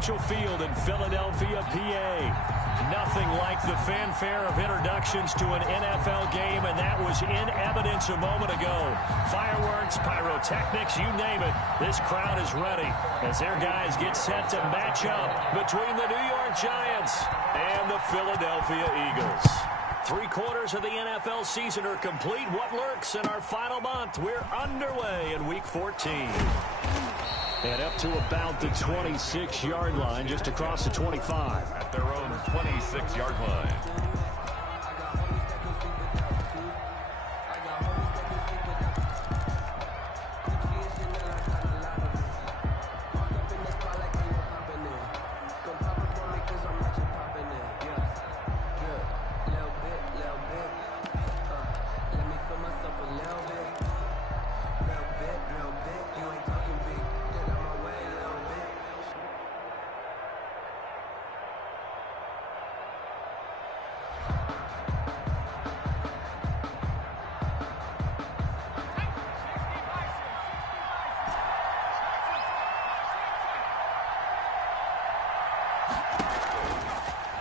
Prudential Field in Philadelphia, PA. Nothing like the fanfare of introductions to an NFL game, and that was in evidence a moment ago. Fireworks, pyrotechnics, you name it. This crowd is ready as their guys get set to match up between the New York Giants and the Philadelphia Eagles. 3/4 of the NFL season are complete. What lurks in our final month? We're underway in Week 14. And up to about the 26-yard line, just across the 25. At their own 26-yard line.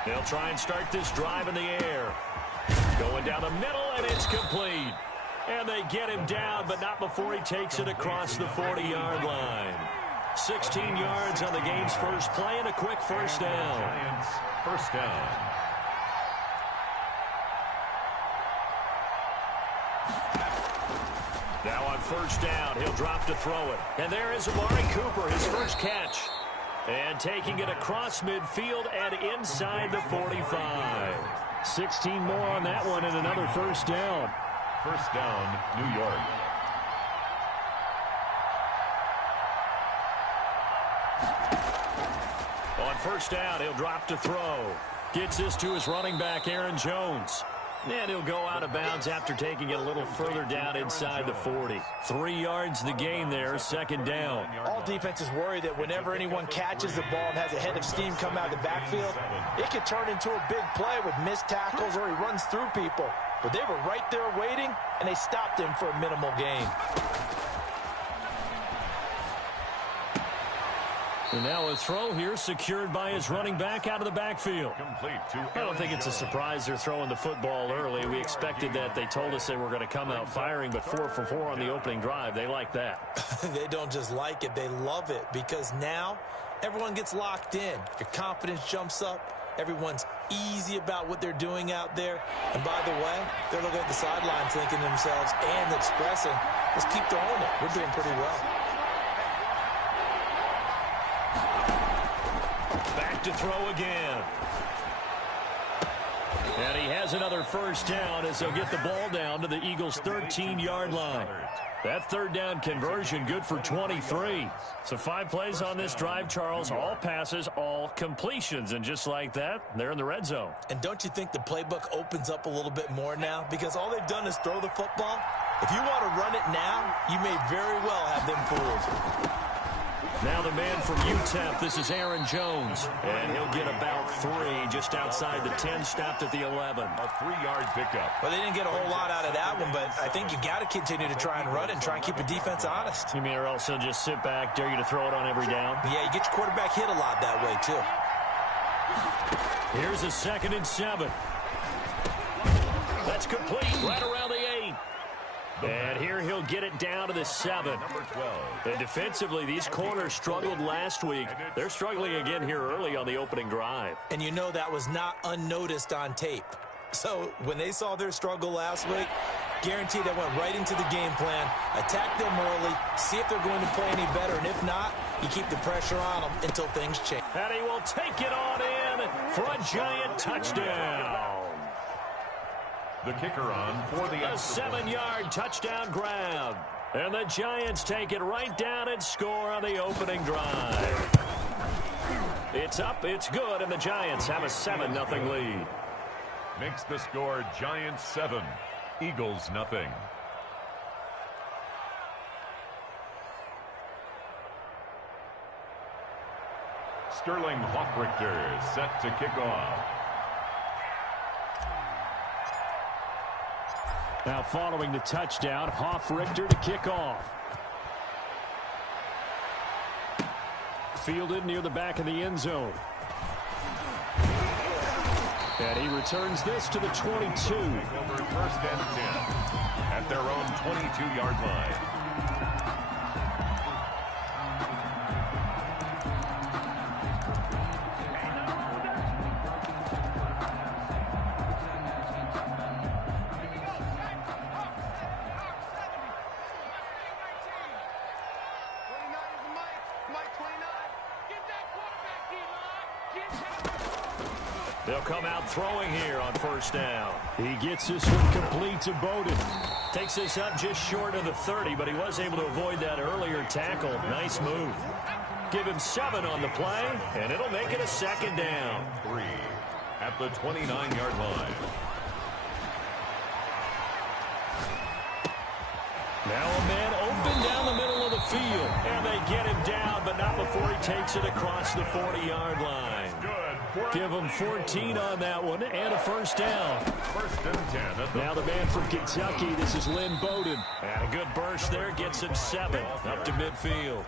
They'll try and start this drive in the air. Going down the middle, and it's complete. And they get him down, but not before he takes it across the 40-yard line. 16 yards on the game's first play and a quick first down. Giants, first down. Now on first down, he'll drop to throw it. And there is Amari Cooper, his first catch. And taking it across midfield and inside the 45. 16 more on that one and another first down. First down, New York. On first down, he'll drop to throw. Gets this to his running back, Aaron Jones. And he'll go out of bounds after taking it a little further down inside the 40. 3 yards the gain there, second down. All defenses worry that whenever anyone catches the ball and has a head of steam come out of the backfield, it could turn into a big play with missed tackles or he runs through people. But they were right there waiting, and they stopped him for a minimal gain. And now a throw here secured by his running back out of the backfield. Complete to I don't think it's a surprise they're throwing the football early. We expected that. They told us they were going to come out firing, but 4 for 4 on the opening drive. They like that. They don't just like it, they love it, because now everyone gets locked in. Your confidence jumps up. Everyone's easy about what they're doing out there. And by the way, they're looking at the sidelines thinking to themselves and expressing, let's keep throwing it. We're doing pretty well. Back to throw again. And he has another first down as they'll get the ball down to the Eagles' 13-yard line. That third down conversion good for 23. So 5 plays on this drive, Charles. All passes, all completions. And just like that, they're in the red zone. And don't you think the playbook opens up a little bit more now? Because all they've done is throw the football. If you want to run it now, you may very well have them fooled. Now the man from UTEP, this is Aaron Jones. And he'll get about 3 just outside the 10, stopped at the 11. A 3-yard pickup. Well, they didn't get a whole lot out of that one, but I think you got to continue to try and run and try and keep the defense honest. You mean or else he'll just sit back, dare you to throw it on every down? Yeah, you get your quarterback hit a lot that way, too. Here's a 2nd and 7. That's complete right around the 8. And here he'll get it down to the 7. Number 12. And defensively, these corners struggled last week. They're struggling again here early on the opening drive. And you know that was not unnoticed on tape. So when they saw their struggle last week, guaranteed they went right into the game plan, attack them early, see if they're going to play any better. And if not, you keep the pressure on them until things change. And he will take it on in for a Giant touchdown. The kicker on for the A 7-yard touchdown grab. And the Giants take it right down and score on the opening drive. It's up, it's good, and the Giants have a 7-0 lead. Makes the score Giants 7, Eagles nothing. Sterling Hoffrichter set to kick off. Now following the touchdown, Hoffrichter to kick off. fielded near the back of the end zone. And he returns this to the 22. Over first and 10 at their own 22-yard line. They'll come out throwing here on first down. He gets this one complete to Bowden. Takes this up just short of the 30, but he was able to avoid that earlier tackle. Nice move. Give him 7 on the play, and it'll make it a second down. 3 at the 29-yard line. Now a man open down the middle of the field. And they get him down, but not before he takes it across the 40-yard line. Give him 14 on that one and a first down. First and 10. Now the man from Kentucky, this is Lynn Bowden. And a good burst there, gets him 7 up to midfield.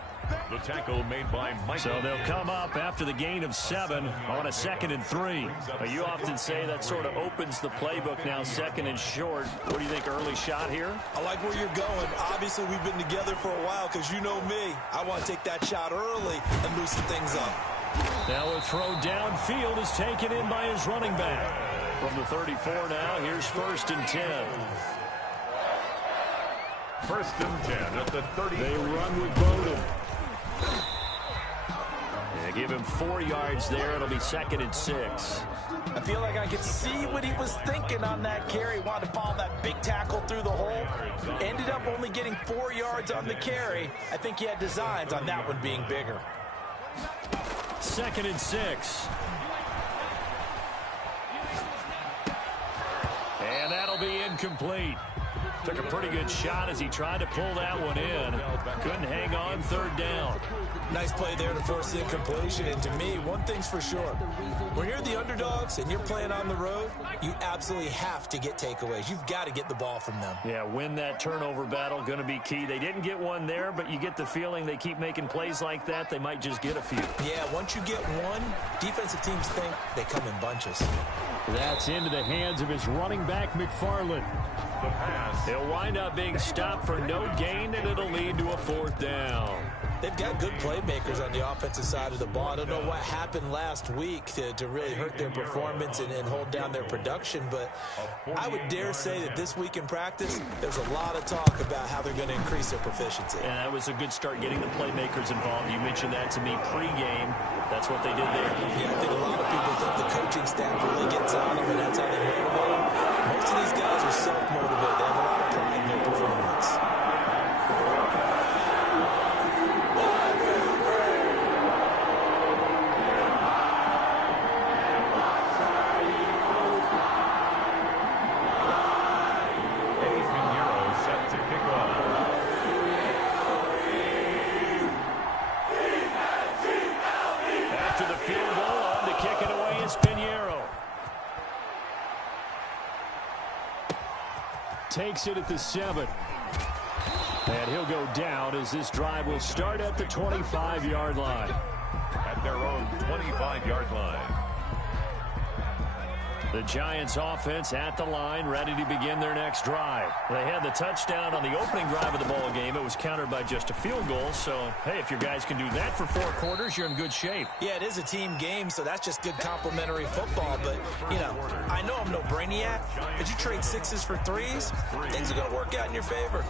The tackle made by Michael. So they'll come up after the gain of 7 on a 2nd and 3. You often say that sort of opens the playbook now, 2nd and short. What do you think, early shot here? I like where you're going. Obviously, we've been together for a while because you know me. I want to take that shot early and loosen things up. Now a throw downfield is taken in by his running back. From the 34 now, here's 1st and 10. First and 10 at the 30. They run with Bowden. They give him 4 yards there. It'll be 2nd and 6. I feel like I could see what he was thinking on that carry. Wanted to follow that big tackle through the hole. Ended up only getting 4 yards on the carry. I think he had designs on that one being bigger. 2nd and 6. And that'll be incomplete. Took a pretty good shot as he tried to pull that one in. Couldn't hang on, 3rd down. Nice play there to force the incompletion. And to me, one thing's for sure. When you're the underdogs and you're playing on the road, you absolutely have to get takeaways. You've got to get the ball from them. Yeah, win that turnover battle, going to be key. They didn't get one there, but you get the feeling they keep making plays like that, they might just get a few. Yeah, once you get one, defensive teams think they come in bunches. That's into the hands of his running back, McFarland. The pass. He'll wind up being stopped for no gain, and it'll lead to a 4th down. They've got good playmakers on the offensive side of the ball. I don't know what happened last week to really hurt their performance and hold down their production, but I would dare say that this week in practice, there's a lot of talk about how they're going to increase their proficiency. And that was a good start getting the playmakers involved. You mentioned that to me pregame. That's what they did there. Yeah, I think a lot of people think the coaching staff really gets on them, and that's how they motivate them. Most of these guys are self-motivated. They have a lot of pride in their performance. Takes it at the 7. And he'll go down as this drive will start at the 25-yard line. At their own 25-yard line. The Giants offense at the line, ready to begin their next drive. They had the touchdown on the opening drive of the ball game. It was countered by just a field goal. So, hey, if your guys can do that for 4 quarters, you're in good shape. Yeah, it is a team game, so that's just good complimentary football. But, you know, I know I'm no brainiac, but you trade 6s for 3s, things are going to work out in your favor.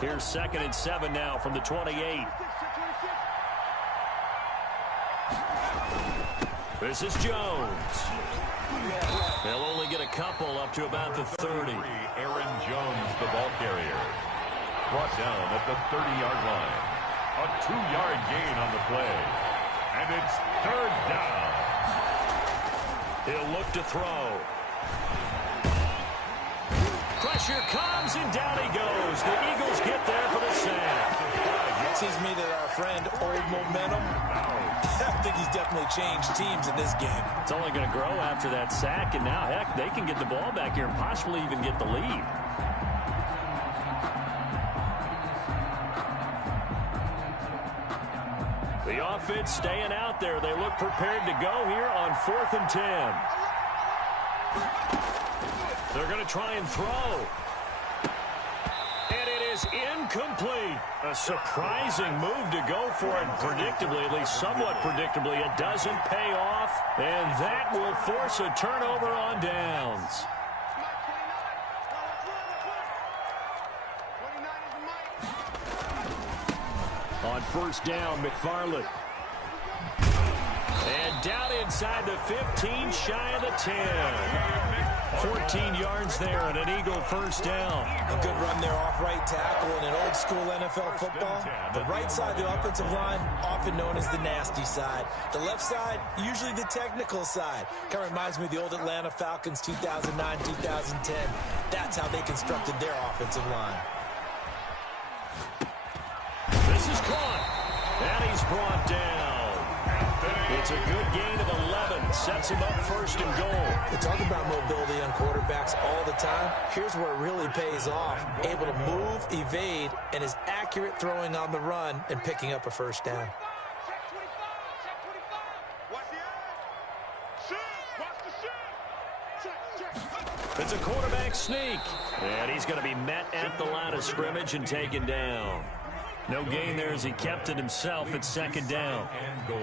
Here's 2nd and 7 now from the 28. This is Jones. They'll only get a couple up to about the 30. Aaron Jones, the ball carrier. Brought down at the 30-yard line. A 2-yard gain on the play. And it's 3rd down. He'll look to throw. Pressure comes, and down he goes. The Eagles get there for the sack. It seems to me that our friend, Old Momentum, I think he's definitely changed teams in this game. It's only going to grow after that sack, and now, heck, they can get the ball back here and possibly even get the lead. The offense staying out there. They look prepared to go here on 4th and 10. They're going to try and throw. And it is incomplete. A surprising move to go for it. Predictably, at least somewhat predictably, it doesn't pay off. And that will force a turnover on downs. On 1st down, McFarland. And down inside the 15, shy of the 10. 14 yards there and an Eagle 1st down. A good run there off right tackle in an old school NFL football. The right side of the offensive line, often known as the nasty side. The left side, usually the technical side. Kind of reminds me of the old Atlanta Falcons 2009, 2010. That's how they constructed their offensive line. This is caught. And he's brought down. It's a good gain of 11. Sets him up 1st and goal. We talk about mobility on quarterbacks all the time. Here's where it really pays off. Able to move, evade, and is accurate throwing on the run and picking up a 1st down. It's a quarterback sneak. And he's going to be met at the line of scrimmage and taken down. No gain there as he kept it himself at 2nd down. And goal.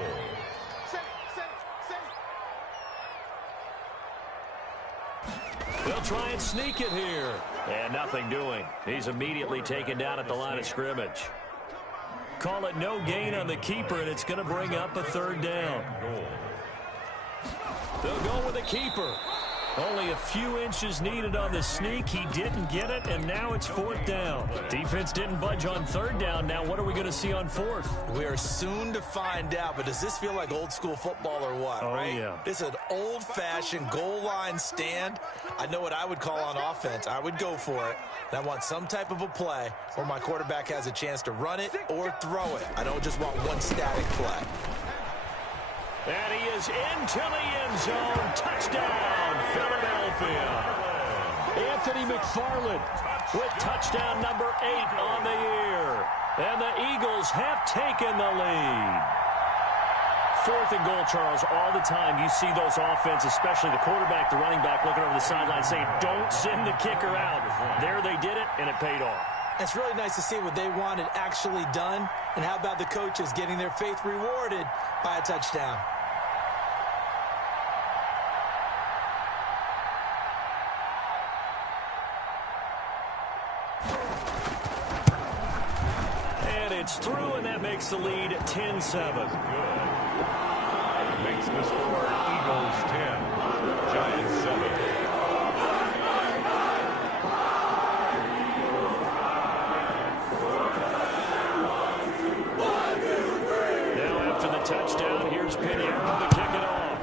They'll try and sneak it here. And nothing doing. He's immediately taken down at the line of scrimmage. Call it no gain on the keeper, and it's going to bring up a 3rd down. They'll go with the keeper. Only a few inches needed on the sneak. He didn't get it, and now it's 4th down. Defense didn't budge on 3rd down. Now what are we going to see on 4th? We are soon to find out, but does this feel like old school football or what, right? Yeah. This is an old-fashioned goal line stand. I know what I would call on offense. I would go for it. And I want some type of a play where my quarterback has a chance to run it or throw it. I don't just want one static play. And he is into the end zone. Touchdown, Philadelphia. Anthony McFarland with touchdown number 8 on the year. And the Eagles have taken the lead. 4th and goal, Charles. All the time you see those offenses, especially the quarterback, the running back, looking over the sideline saying, don't send the kicker out. There they did it, and it paid off. It's really nice to see what they wanted actually done. And how about the coaches getting their faith rewarded by a touchdown? And it's through, and that makes the lead 10-7. Makes the score Eagles 10, Giants 7. Touchdown. Here's Pinheiro to kick it off.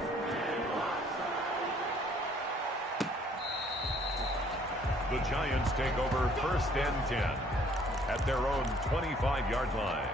The Giants take over 1st and 10 at their own 25-yard line.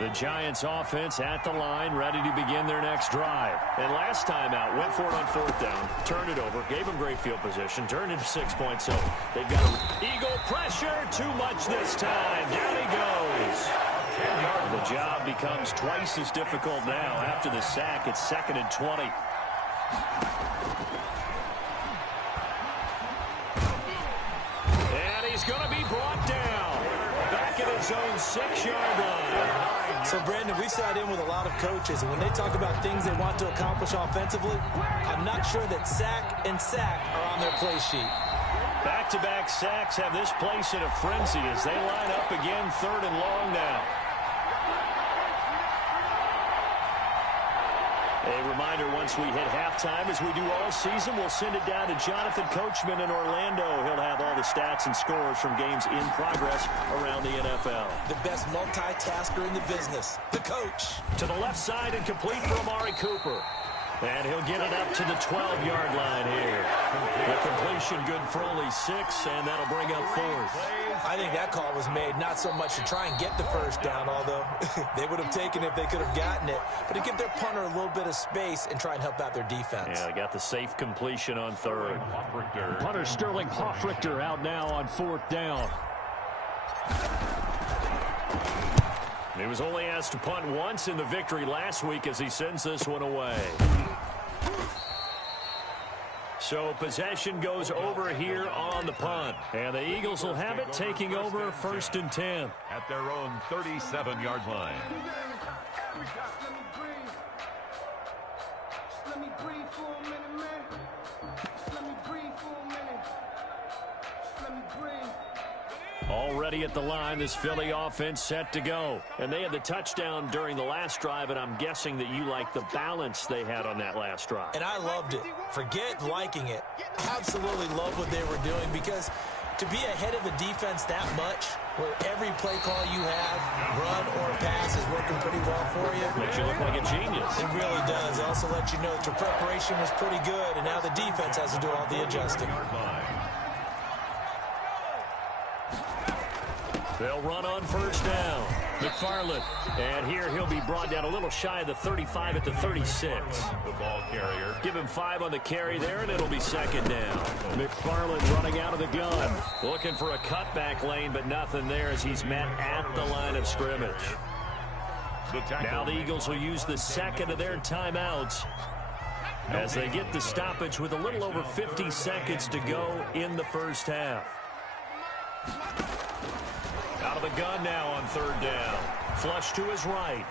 The Giants offense at the line, ready to begin their next drive. And last time out, went for it on 4th down, turned it over, gave them great field position, turned it to 6 points. So they've got Eagle pressure, too much this time. Down he goes. The job becomes twice as difficult now. After the sack, it's 2nd and 20. And he's going to be brought down. Back at his own 6-yard line. So, Brandon, we've sat in with a lot of coaches, and when they talk about things they want to accomplish offensively, I'm not sure that sack and sack are on their play sheet. Back-to-back sacks have this place in a frenzy as they line up again, 3rd and long now. A reminder, once we hit halftime, as we do all season, we'll send it down to Jonathan Coachman in Orlando. He'll have all the stats and scores from games in progress around the NFL. The best multitasker in the business, the coach. To the left side and complete for Amari Cooper. And he'll get it up to the 12-yard line here. The completion good for only 6, and that'll bring up 4th. I think that call was made not so much to try and get the first down, although they would have taken it if they could have gotten it, but to give their punter a little bit of space and try and help out their defense. Yeah, they got the safe completion on 3rd. Punter Sterling Hoffrichter out now on 4th down. He was only asked to punt once in the victory last week as he sends this one away. So possession goes over here on the punt. And the Eagles will have it, taking over 1st and 10. At their own 37-yard line. Let me breathe for a minute, man. Let me breathe for a minute. Let me breathe. Already at the line, this Philly offense set to go. And they had the touchdown during the last drive, and I'm guessing that you like the balance they had on that last drive. And I loved it. Forget liking it. Absolutely love what they were doing, because to be ahead of a defense that much, where every play call you have, run or pass, is working pretty well for you. Makes you look like a genius. It really does. It also lets you know that your preparation was pretty good, and now the defense has to do all the adjusting. They'll run on 1st down. McFarland. And here he'll be brought down a little shy of the 35 at the 36. The ball carrier. Give him 5 on the carry there, and it'll be 2nd down. McFarland running out of the gun. Looking for a cutback lane, but nothing there as he's met at the line of scrimmage. Now the Eagles will use the 2nd of their timeouts as they get the stoppage with a little over 50 seconds to go in the first half. Out of the gun now on 3rd down. Flush to his right.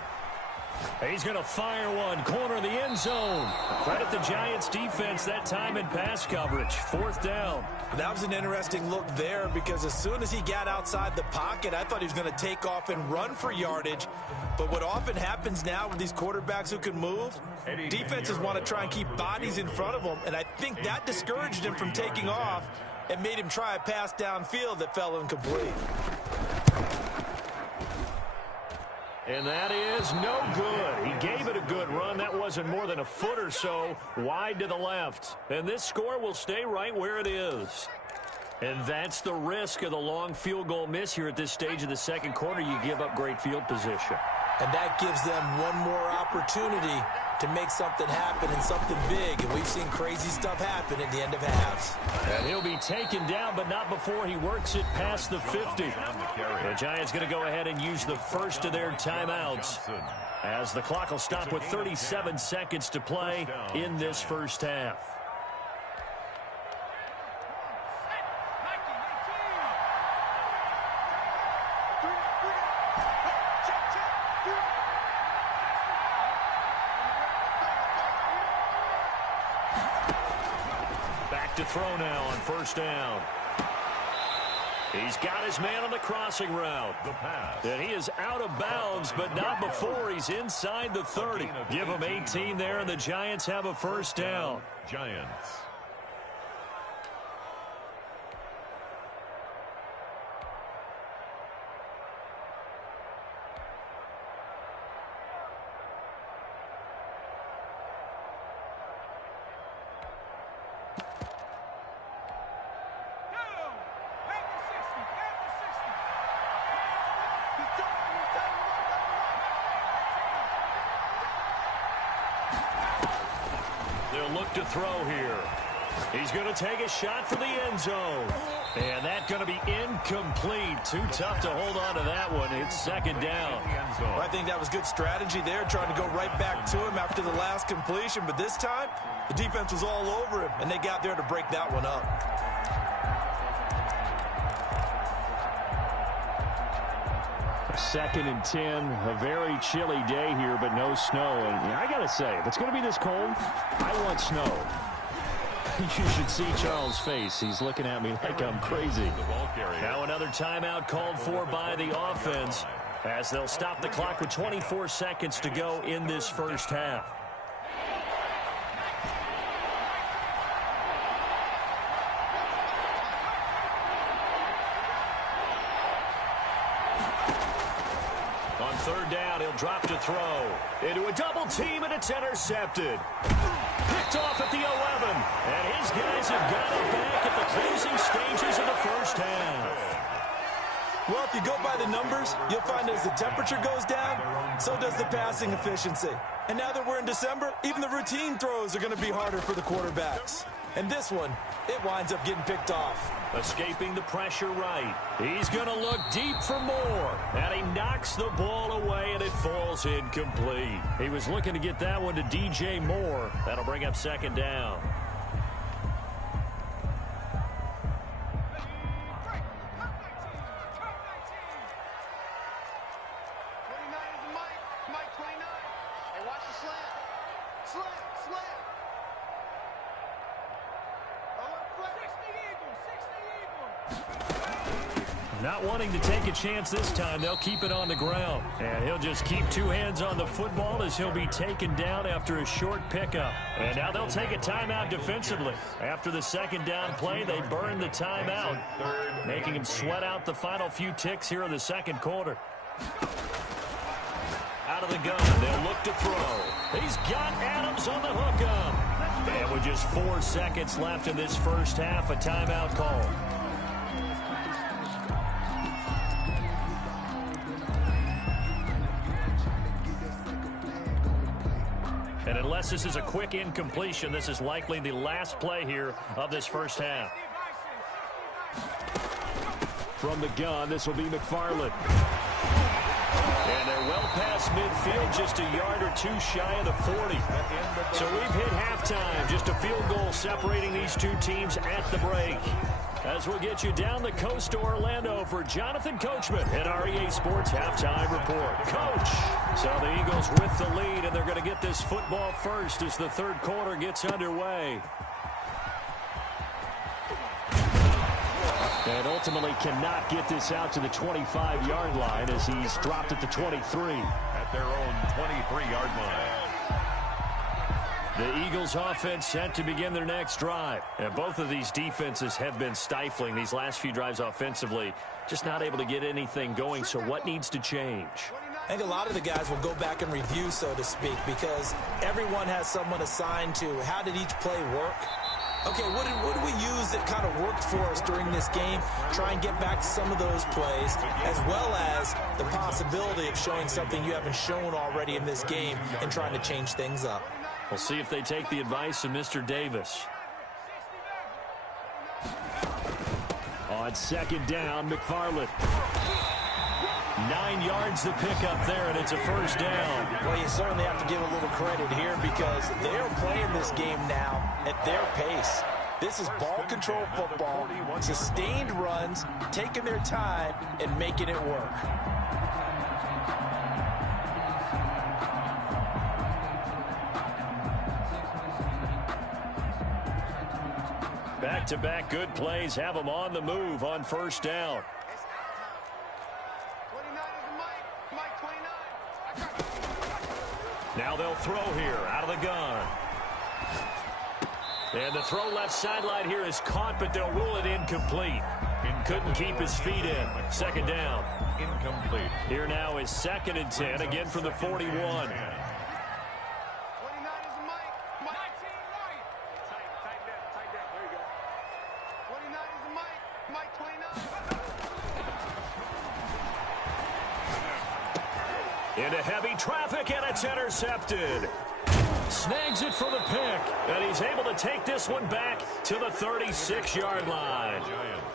He's going to fire one. Corner of the end zone. Credit the Giants defense that time in pass coverage. 4th down. That was an interesting look there, because as soon as he got outside the pocket, I thought he was going to take off and run for yardage. But what often happens now with these quarterbacks who can move, defenses want to try and keep bodies in front of them, and I think that discouraged him from taking off and made him try a pass downfield that fell incomplete. And that is no good. He gave it a good run. That wasn't more than a foot or so wide to the left. And this score will stay right where it is. And that's the risk of the long field goal miss here at this stage of the 2nd quarter. You give up great field position. And that gives them one more opportunity to make something happen and something big. And we've seen crazy stuff happen at the end of halves. And he'll be taken down, but not before he works it past the 50. The Giants going to go ahead and use the 1st of their timeouts, as the clock will stop with 37 seconds to play in this first half. To throw now on 1st down. He's got his man on the crossing route. The pass. And he is out of bounds, but not before he's inside the 30. Give him 18 there, and the Giants have a 1st down. Giants. Look to throw here. He's going to take a shot for the end zone. And that's going to be incomplete. Too tough to hold on to that one. It's 2nd down. Well, I think that was good strategy there, trying to go right back to him after the last completion. But this time, the defense was all over him, and they got there to break that one up. Second and 10, a very chilly day here, but no snow. And I got to say, if it's going to be this cold, I want snow. You should see Charles' face. He's looking at me like I'm crazy. Now another timeout called for by the offense, as they'll stop the clock with 24 seconds to go in this first half. On third down, he'll drop to throw. Into a double team, and it's intercepted. Picked off at the 11. And his guys have got it back at the closing stages of the first half. Well, if you go by the numbers, you'll find as the temperature goes down, so does the passing efficiency. And now that we're in December, even the routine throws are going to be harder for the quarterbacks. And this one, it winds up getting picked off. Escaping the pressure right. He's going to look deep for more. And he knocks the ball away, and it falls incomplete. He was looking to get that one to DJ Moore. That'll bring up second down. Not wanting to take a chance this time, they'll keep it on the ground. And he'll just keep two hands on the football as he'll be taken down after a short pickup. And now they'll take a timeout defensively. After the second down play, they burn the timeout, making him sweat out the final few ticks here in the second quarter. Out of the gun, they'll look to throw. He's got Adams on the hookup. And with just 4 seconds left in this first half, a timeout call. And unless this is a quick incompletion, this is likely the last play here of this first half. From the gun, this will be McFarland. And they're well past midfield, just a yard or two shy of the 40. So we've hit halftime, just a field goal separating these two teams at the break. As we'll get you down the coast to Orlando for Jonathan Coachman at our EA Sports Halftime Report. Coach! So the Eagles with the lead, and they're going to get this football first as the third quarter gets underway. And ultimately cannot get this out to the 25-yard line as he's dropped at the 23. At their own 23-yard line. The Eagles offense set to begin their next drive. And both of these defenses have been stifling these last few drives offensively. Just not able to get anything going, so what needs to change? I think a lot of the guys will go back and review, so to speak, because everyone has someone assigned to how did each play work. Okay, what do we use that kind of worked for us during this game? Try and get back to some of those plays, as well as the possibility of showing something you haven't shown already in this game and trying to change things up. We'll see if they take the advice of Mr. Davis. On second down, McFarland. 9 yards to pick up there, and it's a first down. Well, you certainly have to give a little credit here because they're playing this game now at their pace. This is ball control football, sustained runs, taking their time, and making it work. Back-to-back good plays have them on the move on first down. Now they'll throw here out of the gun. And the throw left sideline here is caught, but they'll rule it incomplete. Couldn't keep his feet in. Second down. Incomplete. Here now is 2nd and 10, again from the 41. Into heavy traffic, and it's intercepted. Snags it for the pick, and he's able to take this one back to the 36-yard line.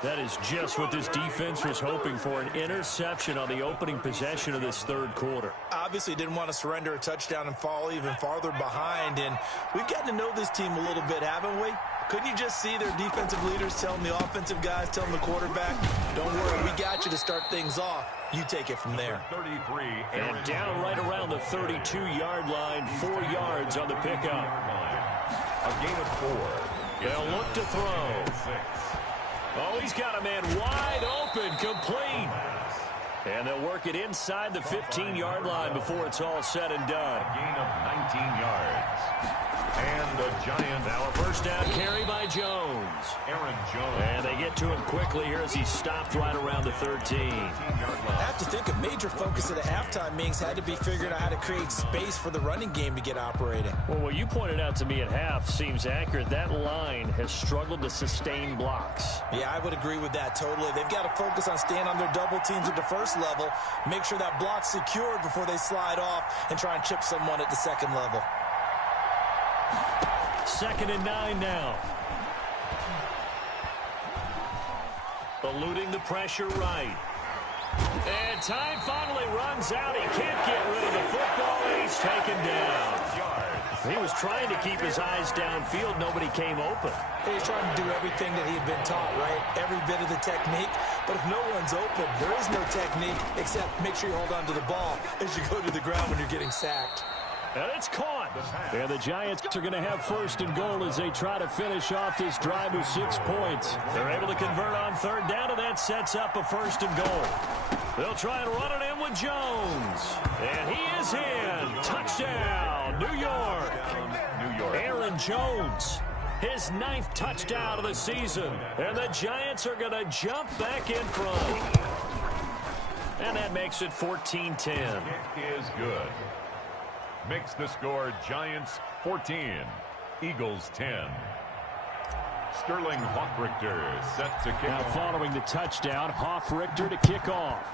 That is just what this defense was hoping for, an interception on the opening possession of this third quarter. Obviously didn't want to surrender a touchdown and fall even farther behind, and we've gotten to know this team a little bit, haven't we? Couldn't you just see their defensive leaders telling the offensive guys, telling the quarterback, don't worry, we got you to start things off. You take it from there. 33. And down right around the 32-yard line, 4 yards on the pickup. A gain of 4. They'll look to throw. Oh, he's got a man wide open, complete. And they'll work it inside the 15-yard line before it's all said and done. A gain of 19 yards. And the Giants. Now a first down carry by Jones. Aaron Jones. And they get to him quickly here as he stopped right around the 13. I have to think a major focus of the halftime meetings had to be figuring out how to create space for the running game to get operating. Well, what you pointed out to me at half seems accurate. That line has struggled to sustain blocks. Yeah, I would agree with that totally. They've got to focus on staying on their double teams at the first level, make sure that block's secured before they slide off and try and chip someone at the second level. 2nd and 9 now. Eluding the pressure right. And time finally runs out. He can't get rid of the football, and he's taken down. He was trying to keep his eyes downfield. Nobody came open. He's trying to do everything that he had been taught, right? Every bit of the technique. But if no one's open, there is no technique except make sure you hold on to the ball as you go to the ground when you're getting sacked. And it's caught. And the Giants are going to have 1st and goal as they try to finish off this drive with 6 points. They're able to convert on 3rd down, and that sets up a 1st and goal. They'll try and run it in with Jones. And he is in. Touchdown, New York. Aaron Jones, his 9th touchdown of the season. And the Giants are going to jump back in front. And that makes it 14-10. It is good. Makes the score Giants 14, Eagles 10. Sterling Hoffrichter set to kick now off. Following the touchdown, Hoffrichter to kick off.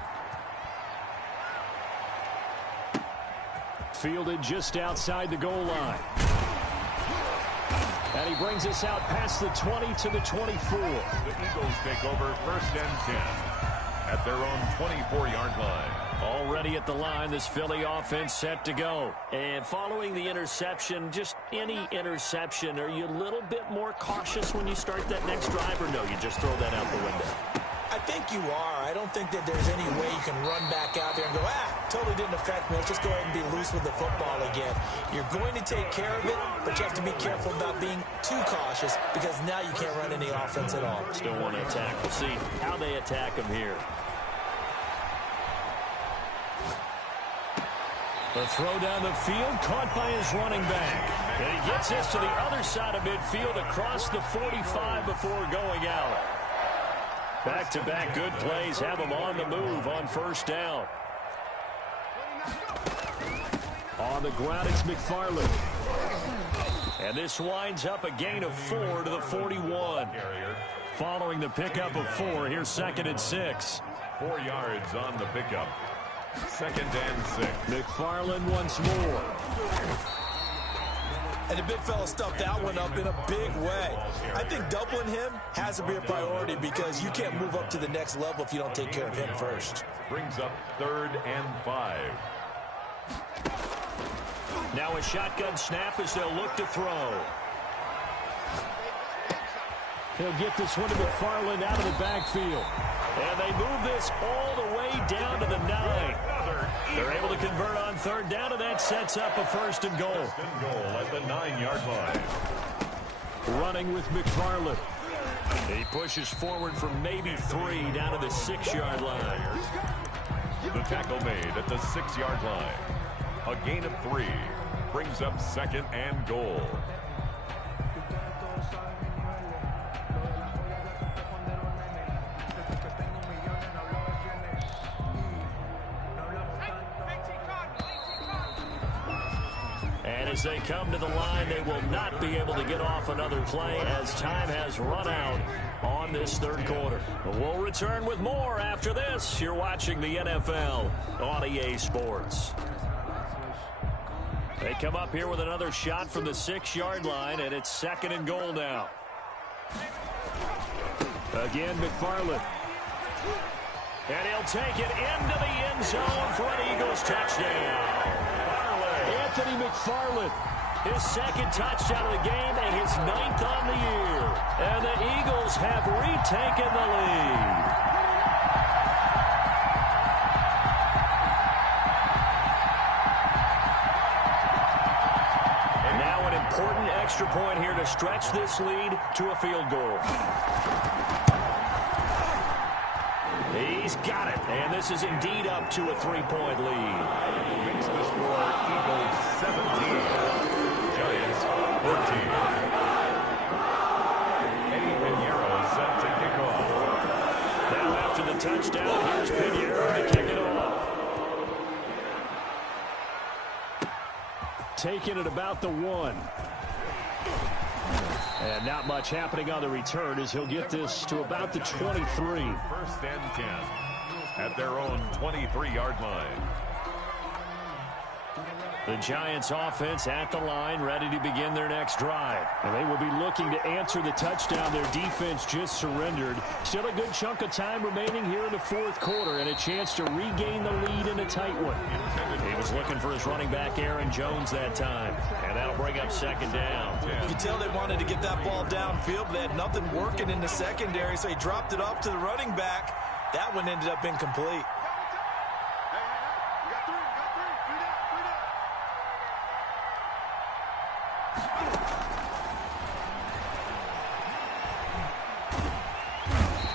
Fielded just outside the goal line. And he brings us out past the 20 to the 24. The Eagles take over 1st and 10 at their own 24-yard line. Already at the line, this Philly offense set to go. And following the interception, just any interception, are you a little bit more cautious when you start that next drive, or no, you just throw that out the window? I think you are. I don't think that there's any way you can run back out there and go, totally didn't affect me. Let's just go ahead and be loose with the football again. You're going to take care of it, but you have to be careful about being too cautious because now you can't run any offense at all. Still want to attack. We'll see how they attack him here. The throw down the field, caught by his running back. And he gets this to the other side of midfield across the 45 before going out. Back-to-back good plays have him on the move on 1st down. On the ground, it's McFarland. And this winds up a gain of 4 to the 41. Following the pickup of 4, here's 2nd and 6. 4 yards on the pickup. 2nd and 6. McFarland once more. And the big fella stuffed that one up in a big way. I think doubling him has to be a priority because you can't move up to the next level if you don't take care of him first. Brings up 3rd and 5. Now a shotgun snap as they'll look to throw. He'll get this one to McFarland out of the backfield. And they move this all the way down to the 9. They're able to convert on 3rd down, and that sets up a 1st and goal. 1st and goal at the 9-yard line. Running with McFarland. He pushes forward from maybe 3 down to the 6-yard line. The tackle made at the 6-yard line. A gain of 3 brings up 2nd and goal. As they come to the line, they will not be able to get off another play as time has run out on this 3rd quarter. We'll return with more after this. You're watching the NFL on EA Sports. They come up here with another shot from the 6-yard line, and it's 2nd and goal now. Again, McFarland. And he'll take it into the end zone for an Eagles touchdown. Anthony McFarland, his 2nd touchdown of the game and his 9th on the year. And the Eagles have retaken the lead. And now an important extra point here to stretch this lead to a field goal. He's got it, and this is indeed up to a 3-point lead. Makes the score Eagles 17, Giants 14. Eddie Pinheiro set to kick off. Now after the touchdown, here's Pinheiro to kick it off. Taking it about the 1. And not much happening on the return as he'll get this to about the 23. First and 10 at their own 23-yard line. The Giants offense at the line, ready to begin their next drive. And they will be looking to answer the touchdown their defense just surrendered. Still a good chunk of time remaining here in the fourth quarter and a chance to regain the lead in a tight one. He was looking for his running back Aaron Jones that time. And that'll bring up second down. You can tell they wanted to get that ball downfield, but they had nothing working in the secondary, so he dropped it off to the running back. That one ended up incomplete.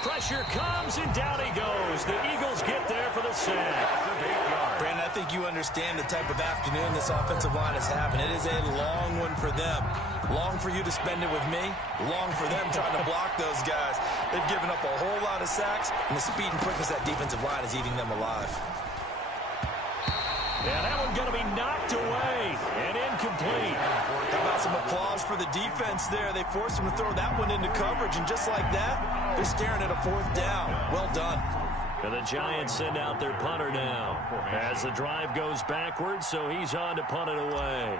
Pressure comes, and down he goes. The Eagles get there for the sack. Brandon, I think you understand the type of afternoon this offensive line is having. It is a long one for them. Long for you to spend it with me. Long for them trying to block those guys. They've given up a whole lot of sacks, and the speed and quickness of that defensive line is eating them alive. Yeah, that one's going to be knocked away and incomplete. How about some applause for the defense there? They forced them to throw that one into coverage, and just like that, they're staring at a fourth down. Well done. And the Giants send out their punter now as the drive goes backwards, so he's on to punt it away.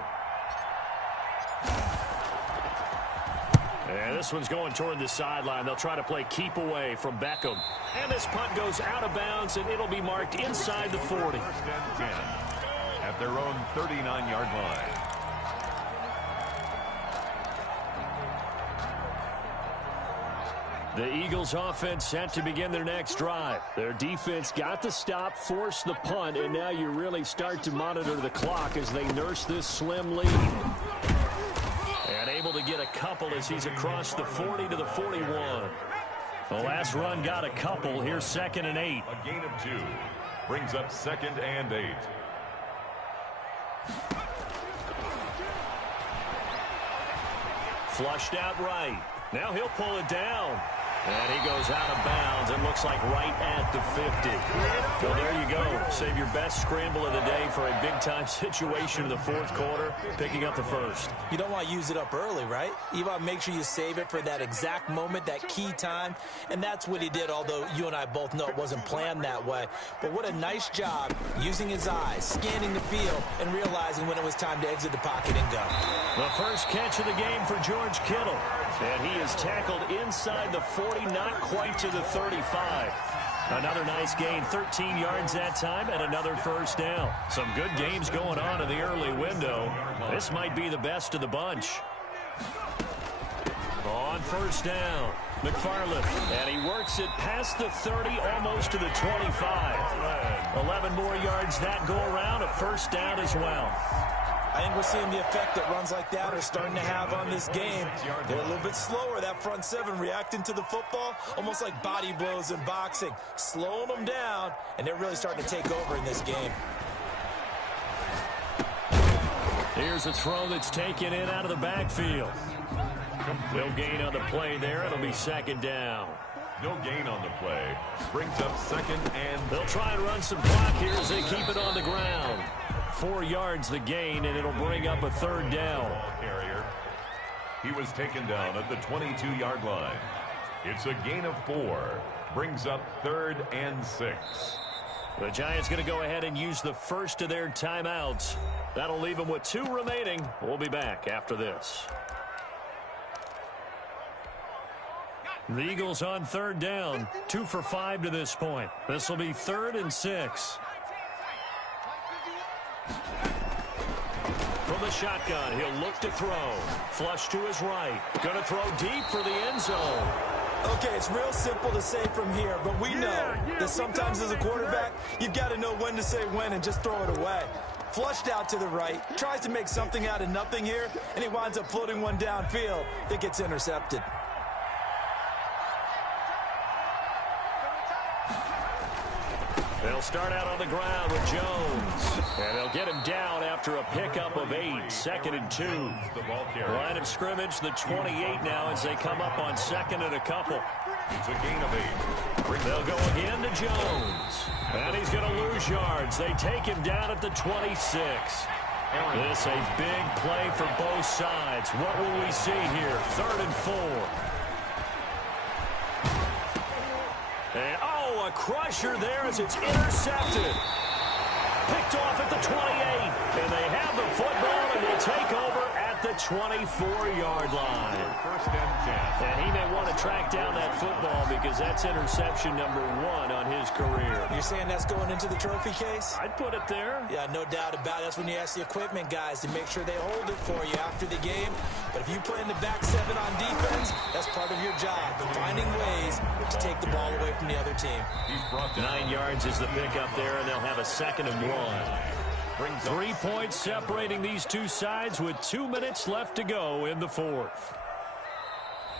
And this one's going toward the sideline. They'll try to play keep away from Beckham. And this punt goes out of bounds, and it'll be marked inside the 40. First and 10 at their own 39-yard line. The Eagles offense set to begin their next drive. Their defense got the stop, forced the punt, and now you really start to monitor the clock as they nurse this slim lead. And able to get a couple as he's across the 40 to the 41. The last run got a couple. Here's 2nd and 8. A gain of 2 brings up 2nd and 8. Flushed out right. Now he'll pull it down. And he goes out of bounds. It looks like right at the 50. Well, there you go. Save your best scramble of the day for a big-time situation in the fourth quarter, picking up the first. You don't want to use it up early, right? You want to make sure you save it for that exact moment, that key time. And that's what he did, although you and I both know it wasn't planned that way. But what a nice job using his eyes, scanning the field, and realizing when it was time to exit the pocket and go. The first catch of the game for George Kittle. And he is tackled inside the 40, not quite to the 35. Another nice gain, 13 yards that time, and another first down. Some good games going on in the early window. This might be the best of the bunch. On first down, McFarland, and he works it past the 30, almost to the 25. 11 more yards that go around, a first down as well. I think we're seeing the effect that runs like that are starting to have on this game. They're a little bit slower, that front seven, reacting to the football, almost like body blows in boxing, slowing them down, and they're really starting to take over in this game. Here's a throw that's taken in out of the backfield. No gain on the play there. It'll be 2nd down. No gain on the play. Brings up 2nd and... They'll try and run some clock here as they keep it on the ground. 4 yards the gain, and it'll bring up a 3rd down. Carrier. He was taken down at the 22-yard line. It's a gain of 4. Brings up 3rd and 6. The Giants going to go ahead and use the first of their timeouts. That'll leave them with 2 remaining. We'll be back after this. The Eagles on 3rd down. 2 for 5 to this point. This will be 3rd and 6. From the shotgun, he'll look to throw. Flush to his right. Going to throw deep for the end zone. Okay, it's real simple to say from here, but we know that sometimes as a quarterback, you've got to know when to say when and just throw it away. Flushed out to the right, tries to make something out of nothing here, and he winds up floating one downfield that gets intercepted. They'll start out on the ground with Jones. And they'll get him down after a pickup of 8. 2nd and 2. The ball carrier. Line of scrimmage, the 28 now as they come up on 2nd and a couple. It's a gain of 8. They'll go again to Jones. And he's going to lose yards. They take him down at the 26. This a big play for both sides. What will we see here? 3rd and 4. And, oh, a crusher there as it's intercepted. Picked off at the 28. And they have the football and will take over at the 24-yard line. 1st and 10. And he may want to track down that football because that's interception number 1 on his career. You're saying that's going into the trophy case? I'd put it there. Yeah, no doubt about it. That's when you ask the equipment guys to make sure they hold it for you after the game. But if you play in the back 7 on defense, that's part of your job, finding ways to take the ball away from the other team. He's brought down. 9 yards is the pickup there, and they'll have a 2nd and 1. 3 points separating these two sides with 2 minutes left to go in the 4th.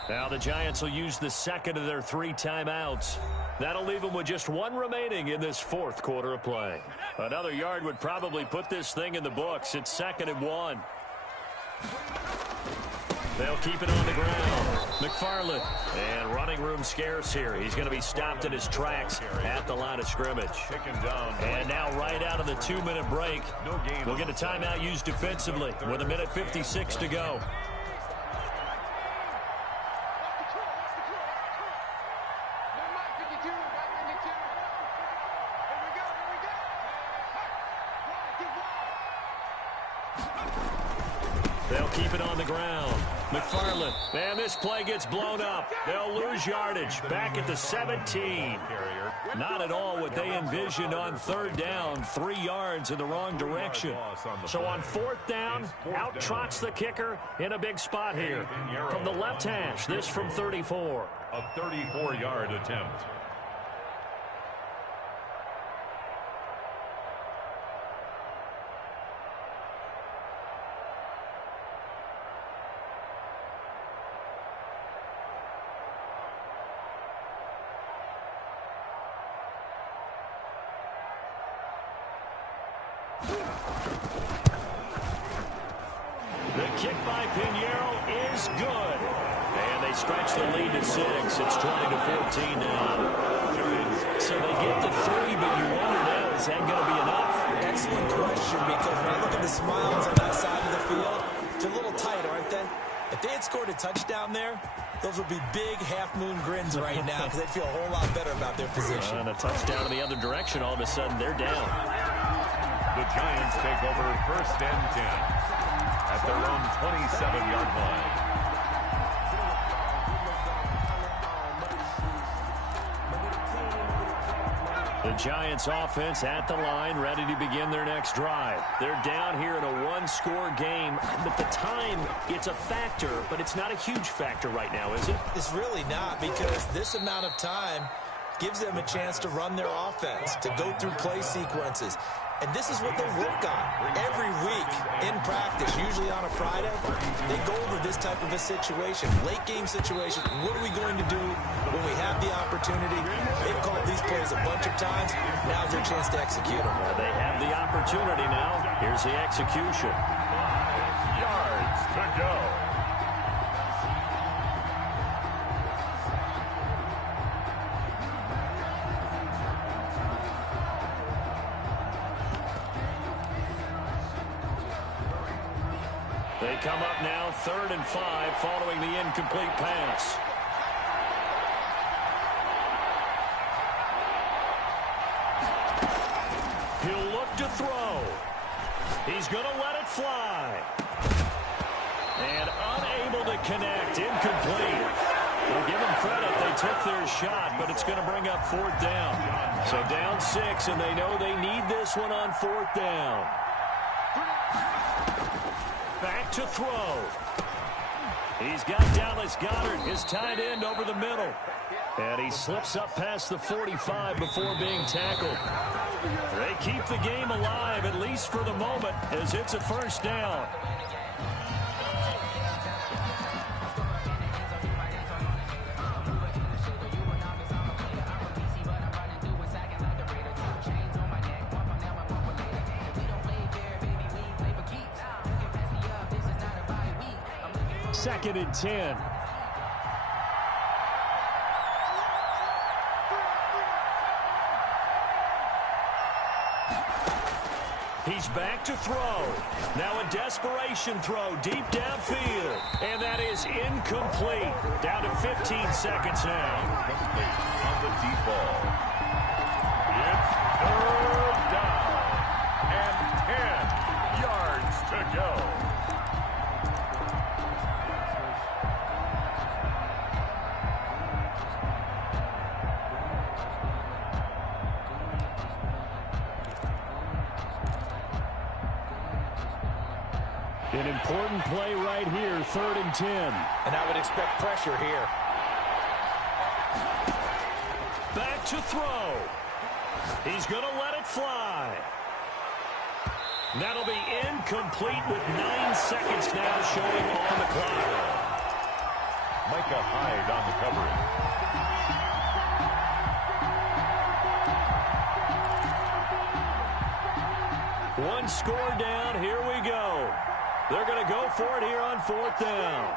Now the Giants will use the 2nd of their 3 timeouts. That'll leave them with just 1 remaining in this 4th quarter of play. Another yard would probably put this thing in the books. It's 2nd and 1. They'll keep it on the ground. McFarland. And running room scarce here. He's going to be stopped in his tracks at the line of scrimmage. Taken down. And now right out of the 2-minute break, No gain. we'll get a timeout used defensively with 1:56 to go. They'll keep it on the ground. McFarland. And this play gets blown up. They'll lose yardage. Back at the 17. Not at all what they envisioned on 3rd down. 3 yards in the wrong direction. So on 4th down, out trots the kicker in a big spot here. From the left hash, this from 34. A 34-yard attempt. The kick by Pinheiro is good. And they stretch the lead to 6. It's 20-14 now. So they get to 3, but you wonder now, is that going to be enough? Excellent question, because when I look at the smiles on that side of the field, they're a little tight, aren't they? If they had scored a touchdown there, those would be big half-moon grins right now because they'd feel a whole lot better about their position. And a touchdown in the other direction, all of a sudden they're down. The Giants take over 1st and 10 at their own 27-yard line. The Giants offense at the line, ready to begin their next drive. They're down here in a 1-score game. But the time, it's a factor, but it's not a huge factor right now, is it? It's really not, because this amount of time gives them a chance to run their offense, to go through play sequences. And this is what they work on every week in practice, usually on a Friday. They go over this type of a situation, late game situation. What are we going to do when we have the opportunity? They've called these plays a bunch of times. Now's their chance to execute them. Well, they have the opportunity now. Here's the execution. Yards to go. They come up now 3rd and 5 following the incomplete pass. He'll look to throw. He's going to let it fly. And unable to connect. Incomplete. We'll give them credit. They took their shot, but it's going to bring up 4th down. So down 6, and they know they need this one on 4th down. Back to throw. He's got Dallas Goedert, his tight end, over the middle. And he slips up past the 45 before being tackled. They keep the game alive, at least for the moment, as it's a 1st down. 2nd and 10. He's back to throw. Now a desperation throw deep downfield. And that is incomplete. Down to 15 seconds now. Complete on the deep ball. It's 3rd down. And 10 yards to go. An important play right here, 3rd and 10. And I would expect pressure here. Back to throw. He's going to let it fly. That'll be incomplete with 9 seconds now showing on the clock. Micah Hyde on the coverage. One score down. Here we go. They're going to go for it here on 4th down.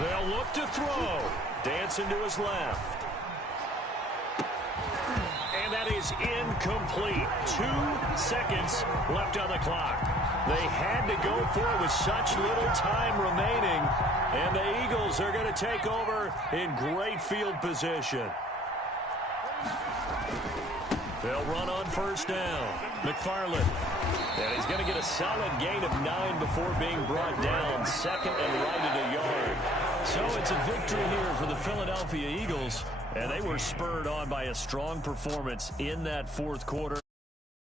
They'll look to throw. Dancing to his left. And that is incomplete. 2 seconds left on the clock. They had to go for it with such little time remaining. And the Eagles are going to take over in great field position. They'll run on 1st down. McFarland. And he's going to get a solid gain of 9 before being brought down. 2nd and right at a yard. So it's a victory here for the Philadelphia Eagles. And they were spurred on by a strong performance in that 4th quarter.